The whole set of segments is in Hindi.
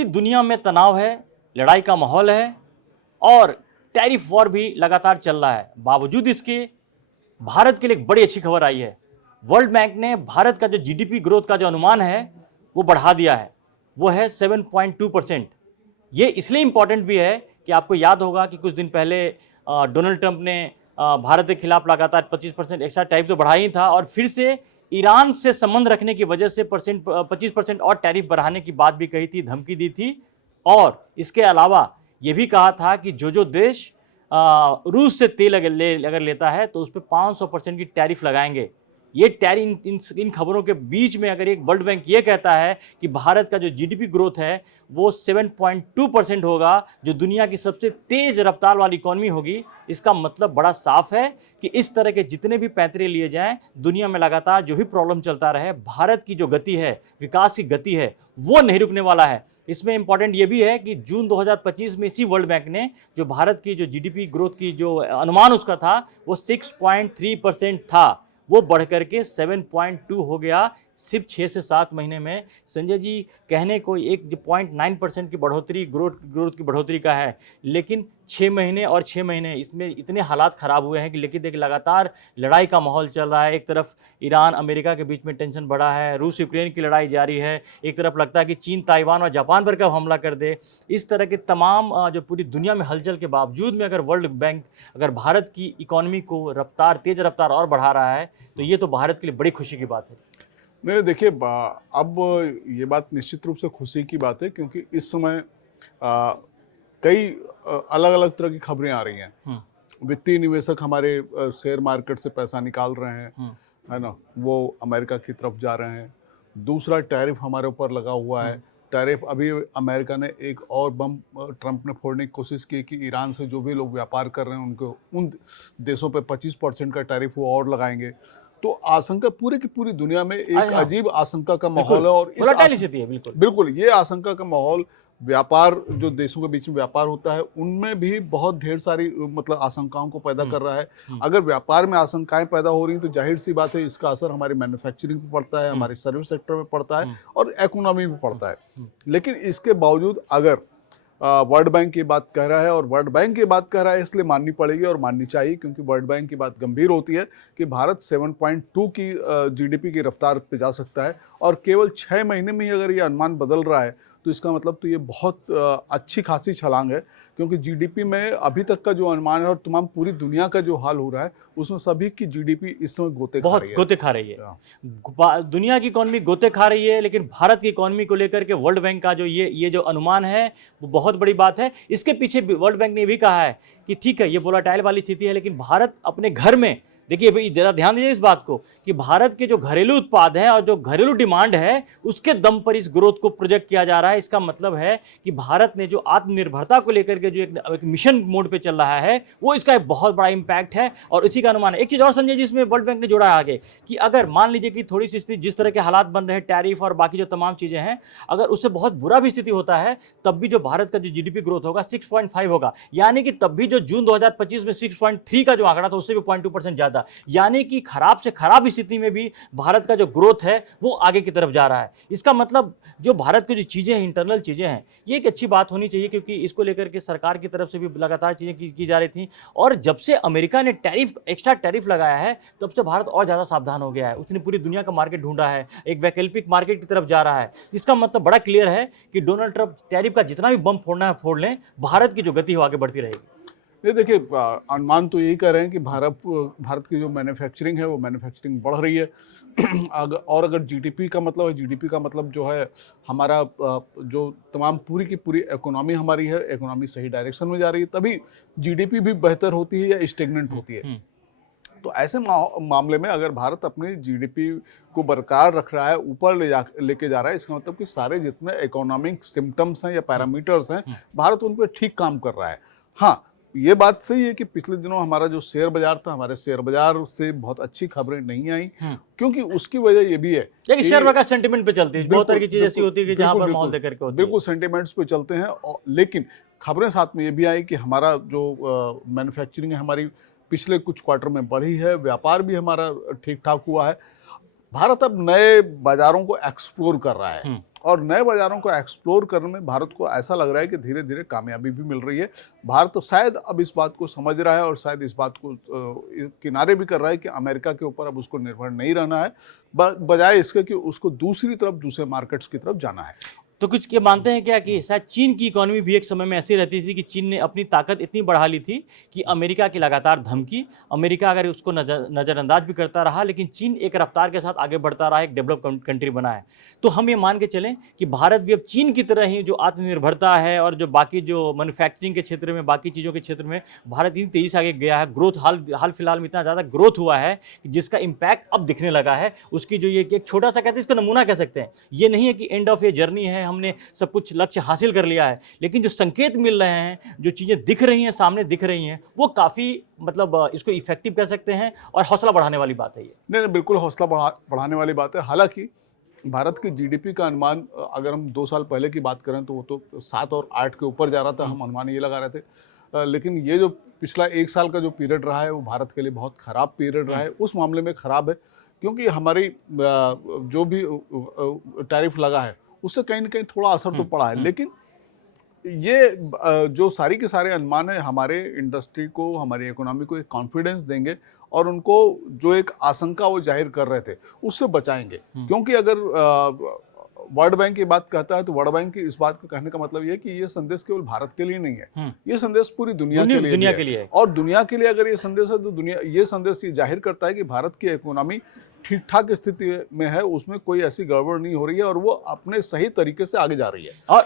पूरी दुनिया में तनाव है, लड़ाई का माहौल है और टैरिफ वॉर भी लगातार चल रहा है। बावजूद इसके भारत के लिए एक बड़ी अच्छी खबर आई है। वर्ल्ड बैंक ने भारत का जो जीडीपी ग्रोथ का जो अनुमान है वो बढ़ा दिया है, वो है 7.2%। ये इसलिए इंपॉर्टेंट भी है कि आपको याद होगा कि कुछ दिन पहले डोनाल्ड ट्रंप ने भारत के खिलाफ लगातार 25% एक्स्ट्रा टैरिफ तो बढ़ा ही था और फिर से ईरान से संबंध रखने की वजह से 25% और टैरिफ बढ़ाने की बात भी कही थी, धमकी दी थी। और इसके अलावा ये भी कहा था कि जो देश रूस से तेल अगर लेता है तो उस पर 500% की टैरिफ लगाएंगे। ये टैरिफ इन खबरों के बीच में अगर एक वर्ल्ड बैंक ये कहता है कि भारत का जो जीडीपी ग्रोथ है वो 7.2% होगा, जो दुनिया की सबसे तेज रफ्तार वाली इकॉनमी होगी, इसका मतलब बड़ा साफ है कि इस तरह के जितने भी पैंतरे लिए जाएं, दुनिया में लगातार जो भी प्रॉब्लम चलता रहे, भारत की जो गति है, विकास की गति है, वो नहीं रुकने वाला है। इसमें इंपॉर्टेंट ये भी है कि जून 2025 में इसी वर्ल्ड बैंक ने जो भारत की जो जीडीपी ग्रोथ की जो अनुमान उसका था वो 6.3% था, वो बढ़ करके 7.2 हो गया सिर्फ 6 से 7 महीने में। संजय जी, कहने को एक 0.9% की बढ़ोतरी ग्रोथ की बढ़ोतरी का है, लेकिन 6 महीने और 6 महीने इसमें इतने हालात ख़राब हुए हैं कि लेकिन देख लगातार लड़ाई का माहौल चल रहा है। एक तरफ ईरान अमेरिका के बीच में टेंशन बढ़ा है, रूस यूक्रेन की लड़ाई जारी है, एक तरफ लगता है कि चीन ताइवान और जापान पर कब हमला कर दे। इस तरह के तमाम जो पूरी दुनिया में हलचल के बावजूद में अगर वर्ल्ड बैंक अगर भारत की इकॉनमी को तेज़ रफ्तार और बढ़ा रहा है तो ये तो भारत के लिए बड़ी खुशी की बात है। नहीं देखिए, अब ये बात निश्चित रूप से खुशी की बात है क्योंकि इस समय कई अलग अलग तरह की खबरें आ रही हैं। वित्तीय निवेशक हमारे शेयर मार्केट से पैसा निकाल रहे हैं, है ना, वो अमेरिका की तरफ जा रहे हैं। दूसरा, टैरिफ हमारे ऊपर लगा हुआ है। टैरिफ अभी अमेरिका ने एक और बम ट्रंप ने फोड़ने की कोशिश की कि ईरान से जो भी लोग व्यापार कर रहे हैं उनको उन देशों पे 25% का टैरिफ वो और लगाएंगे। तो आशंका पूरे की पूरी दुनिया में एक अजीब आशंका का माहौल है और बिल्कुल ये आशंका का माहौल, व्यापार जो देशों के बीच में व्यापार होता है उनमें भी बहुत ढेर सारी मतलब आशंकाओं को पैदा कर रहा है। अगर व्यापार में आशंकाएं पैदा हो रही हैं तो जाहिर सी बात है इसका असर हमारी मैन्युफैक्चरिंग पे पड़ता है, हमारे सर्विस सेक्टर में पड़ता है और इकोनॉमी में पड़ता है। लेकिन इसके बावजूद अगर वर्ल्ड बैंक की बात कह रहा है और वर्ल्ड बैंक की बात कह रहा है इसलिए माननी पड़ेगी और माननी चाहिए, क्योंकि वर्ल्ड बैंक की बात गंभीर होती है कि भारत 7.2 की जीडीपी की रफ्तार पे जा सकता है और केवल 6 महीने में ही अगर ये अनुमान बदल रहा है तो इसका मतलब तो ये बहुत अच्छी खासी छलांग है, क्योंकि जीडीपी में अभी तक का जो अनुमान है और तमाम पूरी दुनिया का जो हाल हो रहा है उसमें सभी की जीडीपी इस समय गोते खा रही है। दुनिया की इकोनॉमी गोते खा रही है, लेकिन भारत की इकोनॉमी को लेकर के वर्ल्ड बैंक का जो ये जो अनुमान है वो बहुत बड़ी बात है। इसके पीछे वर्ल्ड बैंक ने भी कहा है कि ठीक है ये वोलाटाइल वाली स्थिति है, लेकिन भारत अपने घर में, देखिए भाई जरा ध्यान दीजिए इस बात को कि भारत के जो घरेलू उत्पाद हैं और जो घरेलू डिमांड है उसके दम पर इस ग्रोथ को प्रोजेक्ट किया जा रहा है। इसका मतलब है कि भारत ने जो आत्मनिर्भरता को लेकर के जो एक मिशन मोड पे चल रहा है वो इसका एक बहुत बड़ा इंपैक्ट है और इसी का अनुमान है। एक चीज़ और संजय जी इसमें वर्ल्ड बैंक ने जोड़ा है आगे कि अगर मान लीजिए कि थोड़ी सी स्थिति जिस तरह के हालात बन रहे हैं, टैरिफ और बाकी जो तमाम चीज़ें हैं, अगर उससे बहुत बुरा भी स्थिति होता है तब भी जो भारत का जो जीडीपी ग्रोथ होगा 6.5 होगा, यानी कि तब भी जो जून 2025 में 6.3 का जो आंकड़ा था उससे भी 0.2% ज़्यादा, यानी कि खराब से खराब स्थिति में भी भारत का जो ग्रोथ है वो आगे की तरफ जा रहा है। इसका मतलब जो भारत की जो चीज़ें हैं, इंटरनल चीज़ें हैं, ये एक अच्छी बात होनी चाहिए, क्योंकि इसको लेकर के सरकार की तरफ से भी लगातार चीज़ें की जा रही थी। और जब से अमेरिका ने एक्स्ट्रा टैरिफ लगाया है तब से भारत और ज़्यादा सावधान हो गया है। उसने पूरी दुनिया का मार्केट ढूंढा है, एक वैकल्पिक मार्केट की तरफ जा रहा है। इसका मतलब बड़ा क्लियर है कि डोनाल्ड ट्रंप टैरिफ का जितना भी बम फोड़ना है फोड़ लें, भारत की जो गति हो आगे बढ़ती रहेगी। ये देखिए, अनुमान तो यही कह रहे हैं कि भारत की जो मैन्युफैक्चरिंग है वो मैन्युफैक्चरिंग बढ़ रही है। और अगर जीडीपी का मतलब है, जीडीपी का मतलब जो है हमारा जो तमाम पूरी की पूरी इकोनॉमी हमारी है, इकोनॉमी सही डायरेक्शन में जा रही है, तभी जीडीपी भी बेहतर होती है या स्टेगनेंट होती है। तो ऐसे मामले में अगर भारत अपनी जीडीपी को बरकरार रख रहा है, ऊपर लेके जा रहा है, इसका मतलब कि सारे जितने इकोनॉमिक सिम्टम्स हैं या पैरामीटर्स हैं, भारत उन पर ठीक काम कर रहा है। हाँ, ये बात सही है कि पिछले दिनों हमारा जो शेयर बाजार था, हमारे शेयर बाजार से बहुत अच्छी खबरें नहीं आई, क्योंकि उसकी वजह ये भी है कि शेयर बाजार सेंटीमेंट पे चलती है। बहुत तरह की चीज ऐसी होती है कि जहां पर माहौल देकर के होती है, बिल्कुल सेंटीमेंट्स पे चलते हैं। लेकिन खबरें साथ में ये भी आई कि हमारा जो मैन्युफैक्चरिंग है हमारी पिछले कुछ क्वार्टर में बढ़ी है, व्यापार भी हमारा ठीक ठाक हुआ है। भारत अब नए बाजारों को एक्सप्लोर कर रहा है और नए बाजारों को एक्सप्लोर करने में भारत को ऐसा लग रहा है कि धीरे धीरे कामयाबी भी मिल रही है। भारत शायद अब इस बात को समझ रहा है और शायद इस बात को किनारे भी कर रहा है कि अमेरिका के ऊपर अब उसको निर्भर नहीं रहना है, बजाय इसके कि उसको दूसरी तरफ, दूसरे मार्केट्स की तरफ जाना है। तो कुछ ये मानते हैं क्या कि शायद चीन की इकोनॉमी भी एक समय में ऐसी रहती थी कि चीन ने अपनी ताकत इतनी बढ़ा ली थी कि अमेरिका की लगातार धमकी, अमेरिका अगर उसको नज़रअंदाज भी करता रहा, लेकिन चीन एक रफ्तार के साथ आगे बढ़ता रहा, एक डेवलप कंट्री बना है। तो हम ये मान के चलें कि भारत भी अब चीन की तरह ही जो आत्मनिर्भरता है और जो बाकी जो मैन्युफैक्चरिंग के क्षेत्र में, बाकी चीज़ों के क्षेत्र में भारत इतनी तेज़ी से आगे गया है, ग्रोथ हाल फिलहाल में इतना ज़्यादा ग्रोथ हुआ है कि जिसका इम्पैक्ट अब दिखने लगा है। उसकी जो ये एक छोटा सा कहते हैं, इसका नमूना कह सकते हैं। ये नहीं है कि एंड ऑफ ए जर्नी है, हमने सब कुछ लक्ष्य हासिल कर लिया है, लेकिन जो संकेत मिल रहे हैं, जो चीज़ें दिख रही हैं, सामने दिख रही हैं, वो काफ़ी मतलब इसको इफेक्टिव कह सकते हैं और हौसला बढ़ाने वाली बात है ये। नहीं, बिल्कुल हौसला बढ़ाने वाली बात है। हालांकि भारत की जीडीपी का अनुमान अगर हम 2 साल पहले की बात करें तो वो तो 7 और 8 के ऊपर जा रहा था, हम अनुमान ये लगा रहे थे। लेकिन ये जो पिछला 1 साल का जो पीरियड रहा है वो भारत के लिए बहुत ख़राब पीरियड रहा है। उस मामले में ख़राब है क्योंकि हमारी जो भी टैरिफ लगा है उससे कहीं ना कहीं थोड़ा असर तो पड़ा है। लेकिन ये जो सारी के सारे अनुमान है हमारे इंडस्ट्री को, हमारी इकोनॉमी को एक कॉन्फिडेंस देंगे और उनको जो एक आशंका वो जाहिर कर रहे थे उससे बचाएंगे। क्योंकि अगर वर्ल्ड बैंक की बात कहता है तो वर्ल्ड बैंक की इस बात का कहने का मतलब ये है कि ये संदेश केवल भारत के लिए नहीं है, ये संदेश पूरी दुनिया के लिए है। और दुनिया के लिए अगर ये संदेश है तो दुनिया ये संदेश ये जाहिर करता है कि भारत की इकोनॉमी ठीक ठाक स्थिति में है, उसमें कोई ऐसी गड़बड़ नहीं हो रही है और वो अपने सही तरीके से आगे जा रही है।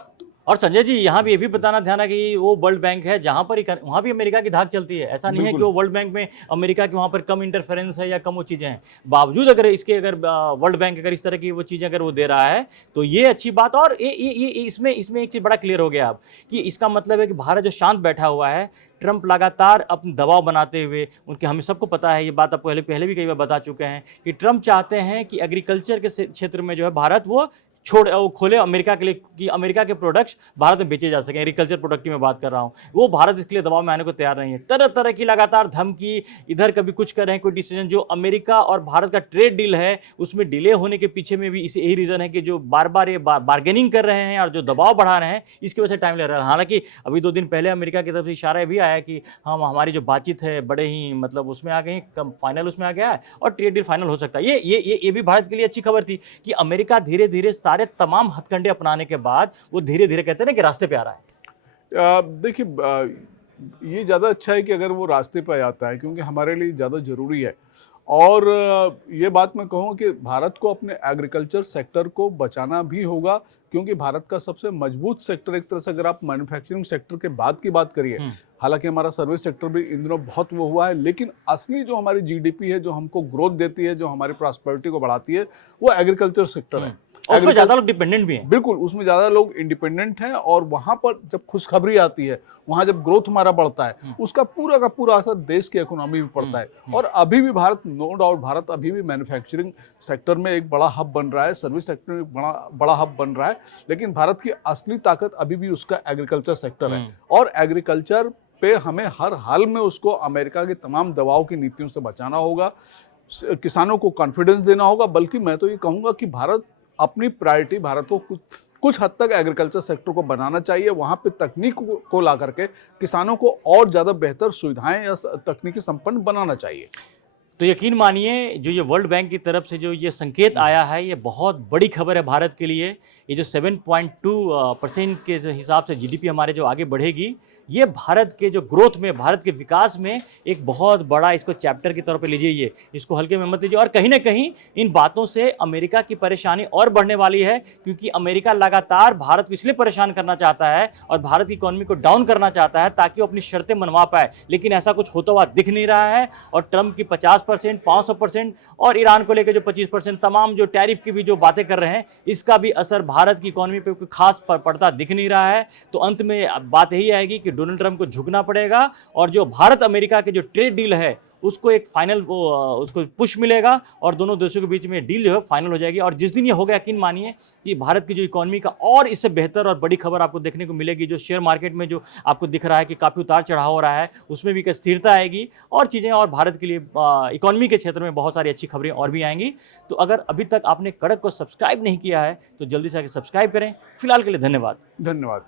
और संजय जी, यहाँ भी ये भी बताना ध्यान है कि वो वर्ल्ड बैंक है जहाँ पर वहाँ भी अमेरिका की धाक चलती है। ऐसा नहीं है कि वो वर्ल्ड बैंक में अमेरिका की वहाँ पर कम इंटरफेरेंस है या कम वो चीज़ें हैं। बावजूद अगर इसके अगर वर्ल्ड बैंक अगर इस तरह की वो चीज़ें अगर वो दे रहा है तो ये अच्छी बात। और ये इसमें एक चीज़ बड़ा क्लियर हो गया अब कि इसका मतलब है कि भारत जो शांत बैठा हुआ है, ट्रंप लगातार अपने दबाव बनाते हुए, उनके हमें सबको पता है, ये बात आप पहले भी कई बार बता चुके हैं कि ट्रंप चाहते हैं कि एग्रीकल्चर के क्षेत्र में जो है भारत वो खोले अमेरिका के लिए कि अमेरिका के प्रोडक्ट्स भारत में बेचे जा सकें। एग्रीकल्चर प्रोडक्ट की मैं बात कर रहा हूँ। वो भारत इसके लिए दबाव में आने को तैयार नहीं है। तरह तरह की लगातार धमकी, इधर कभी कुछ कर रहे हैं, कोई डिसीजन जो अमेरिका और भारत का ट्रेड डील है उसमें डिले होने के पीछे में भी यही रीज़न है कि जो बार बार ये बार्गेनिंग कर रहे हैं और जो दबाव बढ़ा रहे हैं इसकी वजह से टाइम ले रहा है। हालांकि अभी 2 दिन पहले अमेरिका की तरफ से इशारा भी आया कि हम हमारी जो बातचीत है बड़े ही मतलब उसमें आ गई, फाइनल उसमें आ गया है और ट्रेड डील फाइनल हो सकता है। ये भी भारत के लिए अच्छी खबर थी कि अमेरिका धीरे धीरे सारे तमाम हथकंडे अपनाने के बाद वो धीरे धीरे कहते हैं ना कि रास्ते पे आ रहा है। देखिए, ये ज़्यादा अच्छा है कि अगर वो रास्ते पे आता है क्योंकि हमारे लिए ज़्यादा ज़रूरी है। और ये बात मैं कहूँ कि भारत को अपने एग्रीकल्चर सेक्टर को बचाना भी होगा क्योंकि भारत का सबसे मजबूत सेक्टर, एक तरह से अगर आप मैन्युफैक्चरिंग सेक्टर के बाद की बात करिए, हालांकि हमारा सर्विस सेक्टर भी इन दिनों बहुत वो हुआ है, लेकिन असली जो हमारी जीडीपी है, जो हमको ग्रोथ देती है, जो हमारी प्रॉस्पेरिटी को बढ़ाती है, वो एग्रीकल्चर सेक्टर है। और उसमें ज़्यादा लोग डिपेंडेंट भी हैं। बिल्कुल, उसमें ज़्यादा लोग इंडिपेंडेंट हैं और वहाँ पर जब खुशखबरी आती है, वहाँ जब ग्रोथ हमारा बढ़ता है, उसका पूरा का पूरा असर देश की इकोनॉमी में पड़ता है। और अभी भी भारत, नो डाउट, भारत अभी भी मैन्युफैक्चरिंग सेक्टर में एक बड़ा हब बन रहा है, सर्विस सेक्टर में एक बड़ा हब बन रहा है, लेकिन भारत की असली ताकत अभी भी उसका एग्रीकल्चर सेक्टर है। और एग्रीकल्चर पे हमें हर हाल में उसको अमेरिका की तमाम दबाव की नीतियों से बचाना होगा, किसानों को कॉन्फिडेंस देना होगा। बल्कि मैं तो ये कहूँगा कि भारत अपनी प्रायोरिटी, भारत को कुछ हद तक एग्रीकल्चर सेक्टर को बनाना चाहिए, वहाँ पे तकनीक को ला करके किसानों को और ज़्यादा बेहतर सुविधाएं या तकनीकी संपन्न बनाना चाहिए। तो यकीन मानिए, जो ये वर्ल्ड बैंक की तरफ से जो ये संकेत आया है, ये बहुत बड़ी खबर है भारत के लिए। ये जो 7.2% के हिसाब से जीडीपी हमारे जो आगे बढ़ेगी, ये भारत के जो ग्रोथ में, भारत के विकास में एक बहुत बड़ा, इसको चैप्टर के तौर पे लीजिए, ये इसको हल्के में मत लीजिए। और कहीं ना कहीं इन बातों से अमेरिका की परेशानी और बढ़ने वाली है क्योंकि अमेरिका लगातार भारत को इसलिए परेशान करना चाहता है और भारत की इकोनॉमी को डाउन करना चाहता है ताकि वो अपनी शर्तें मनवा पाए, लेकिन ऐसा कुछ होता हुआ दिख नहीं रहा है। और ट्रंप की 50%, 500% और ईरान को लेकर जो 25%, तमाम जो टैरिफ की भी जो बातें कर रहे हैं, इसका भी असर भारत की इकोनॉमी पे कोई खास पड़ता दिख नहीं रहा है। तो अंत में बात यही आएगी कि डोनाल्ड ट्रंप को झुकना पड़ेगा और जो भारत अमेरिका के जो ट्रेड डील है उसको एक फाइनल उसको पुश मिलेगा और दोनों देशों के बीच में डील जो है फाइनल हो जाएगी। और जिस दिन ये होगा, यकीन मानिए कि भारत की जो इकोनॉमी का और इससे बेहतर और बड़ी खबर आपको देखने को मिलेगी। जो शेयर मार्केट में जो आपको दिख रहा है कि काफ़ी उतार चढ़ाव हो रहा है, उसमें भी एक स्थिरता आएगी और चीज़ें, और भारत के लिए इकोनॉमी के क्षेत्र में बहुत सारी अच्छी खबरें और भी आएंगी। तो अगर अभी तक आपने कड़क को सब्सक्राइब नहीं किया है तो जल्दी से आके सब्सक्राइब करें। फिलहाल के लिए धन्यवाद। धन्यवाद।